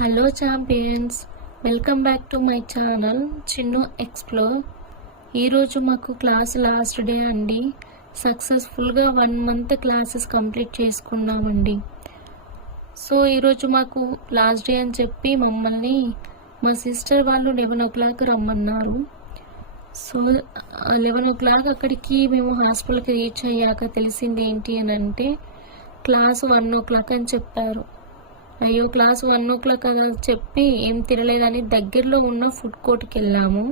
Hello champions, welcome back to my channel Chinnu explore. ఈరోజు మాకు class last day అండి. సక్సెస్ఫుల్గా 1 month క్లాసెస్ కంప్లీట్ చేసుకున్నామండి. సో ఈరోజు మాకు లాస్ట్ డే అని చెప్పి మమ్మల్ని మా సిస్టర్ వాళ్ళు 11 o'clock రమ్మన్నారు. సో 11 o'clock అక్కడికి మేము హాస్పిటల్కి రీచ్ అయ్యాక తెలిసింది ఏంటి అని అంటే క్లాస్ 1 o'clock అని చెప్పారు. అయ్యో, క్లాస్ 1 o'clock అని చెప్పి ఏం తినలేదని దగ్గరలో ఉన్న ఫుడ్ కోర్ట్కి వెళ్ళాము.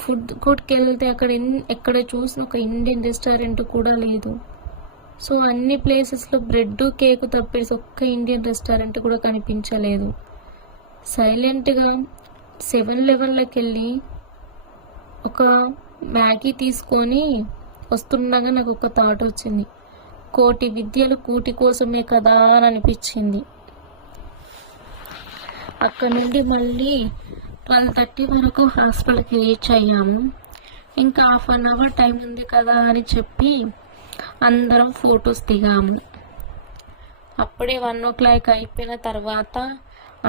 ఫుడ్ కోర్ట్కి వెళ్తే ఎక్కడ చూసిన ఒక ఇండియన్ రెస్టారెంట్ కూడా లేదు. సో అన్ని ప్లేసెస్లో బ్రెడ్ కేక్ తప్పేసి ఒక్క ఇండియన్ రెస్టారెంట్ కూడా కనిపించలేదు. సైలెంట్గా 7-Elevenలోకి వెళ్ళి ఒక మ్యాగీ తీసుకొని వస్తుండగా నాకు ఒక థాట్ వచ్చింది. కోటి విద్యలు కూటి కోసమే కదా అని అనిపించింది. అక్కడ నుండి మళ్ళీ 12:30 వరకు హాస్పిటల్కి రీచ్ అయ్యాము. ఇంకా 1/2 hour టైం ఉంది కదా అని చెప్పి అందరం ఫొటోస్ దిగాము. అప్పుడే 1 o'clock అయిపోయిన తర్వాత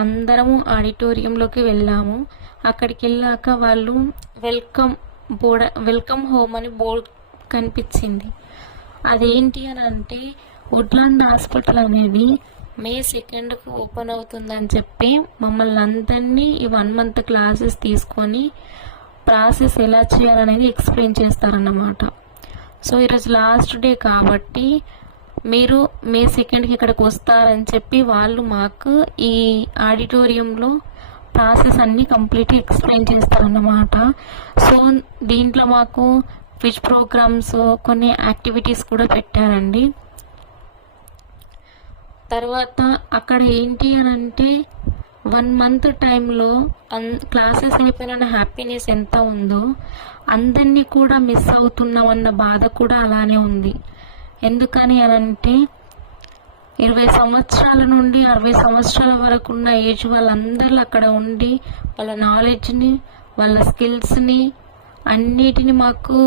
అందరము ఆడిటోరియంలోకి వెళ్ళాము. అక్కడికి వెళ్ళాక వాళ్ళు వెల్కమ్ హోమ్ అని బోర్డ్ కనిపించింది. అదేంటి అని అంటే వుడ్లాండ్ హాస్పిటల్ అనేది May 2nd ఓపెన్ అవుతుందని చెప్పి మమ్మల్ని అందరినీ ఈ 1 month క్లాసెస్ తీసుకొని ప్రాసెస్ ఎలా చేయాలనేది ఎక్స్ప్లెయిన్ చేస్తారన్నమాట. సో ఈరోజు లాస్ట్ డే కాబట్టి మీరు May 2nd ఇక్కడికి వస్తారని చెప్పి వాళ్ళు మాకు ఈ ఆడిటోరియంలో ప్రాసెస్ అన్నీ కంప్లీట్గా ఎక్స్ప్లెయిన్ చేస్తారన్నమాట. సో దీంట్లో మాకు క్విజ్ ప్రోగ్రామ్స్, కొన్ని యాక్టివిటీస్ కూడా పెట్టారండి. తర్వాత అక్కడ ఏంటి అని అంటే 1 month టైంలో క్లాసెస్ అయిపోయిన హ్యాపీనెస్ ఎంత ఉందో అందరినీ కూడా మిస్ అవుతున్నామన్న బాధ కూడా అలానే ఉంది. ఎందుకని అని అంటే 20 సంవత్సరాల నుండి 60 సంవత్సరాల వరకు ఉన్న ఏజ్ వాళ్ళందరూ అక్కడ ఉండి వాళ్ళ నాలెడ్జ్ని, వాళ్ళ స్కిల్స్ని అన్నిటిని మాకు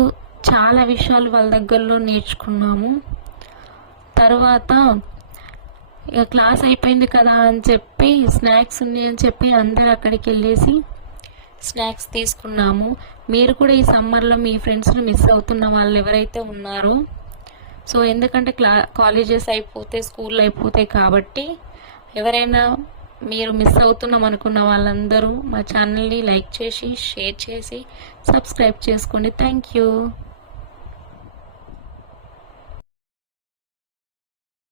చాలా విషయాలు వాళ్ళ దగ్గరలో నేర్చుకున్నాము. తర్వాత ఇక క్లాస్ అయిపోయింది కదా అని చెప్పి స్నాక్స్ ఉన్నాయి అని చెప్పి అందరు అక్కడికి వెళ్ళేసి స్నాక్స్ తీసుకున్నాము. మీరు కూడా ఈ సమ్మర్లో మీ ఫ్రెండ్స్ని మిస్ అవుతున్న వాళ్ళు ఎవరైతే ఉన్నారో, సో ఎందుకంటే కాలేజెస్ అయిపోతే స్కూల్ అయిపోతాయి కాబట్టి ఎవరైనా మీరు మిస్ అవుతున్నాం అనుకున్న వాళ్ళందరూ మా ఛానల్ని లైక్ చేసి, షేర్ చేసి, సబ్స్క్రైబ్ చేసుకోండి. Thank you.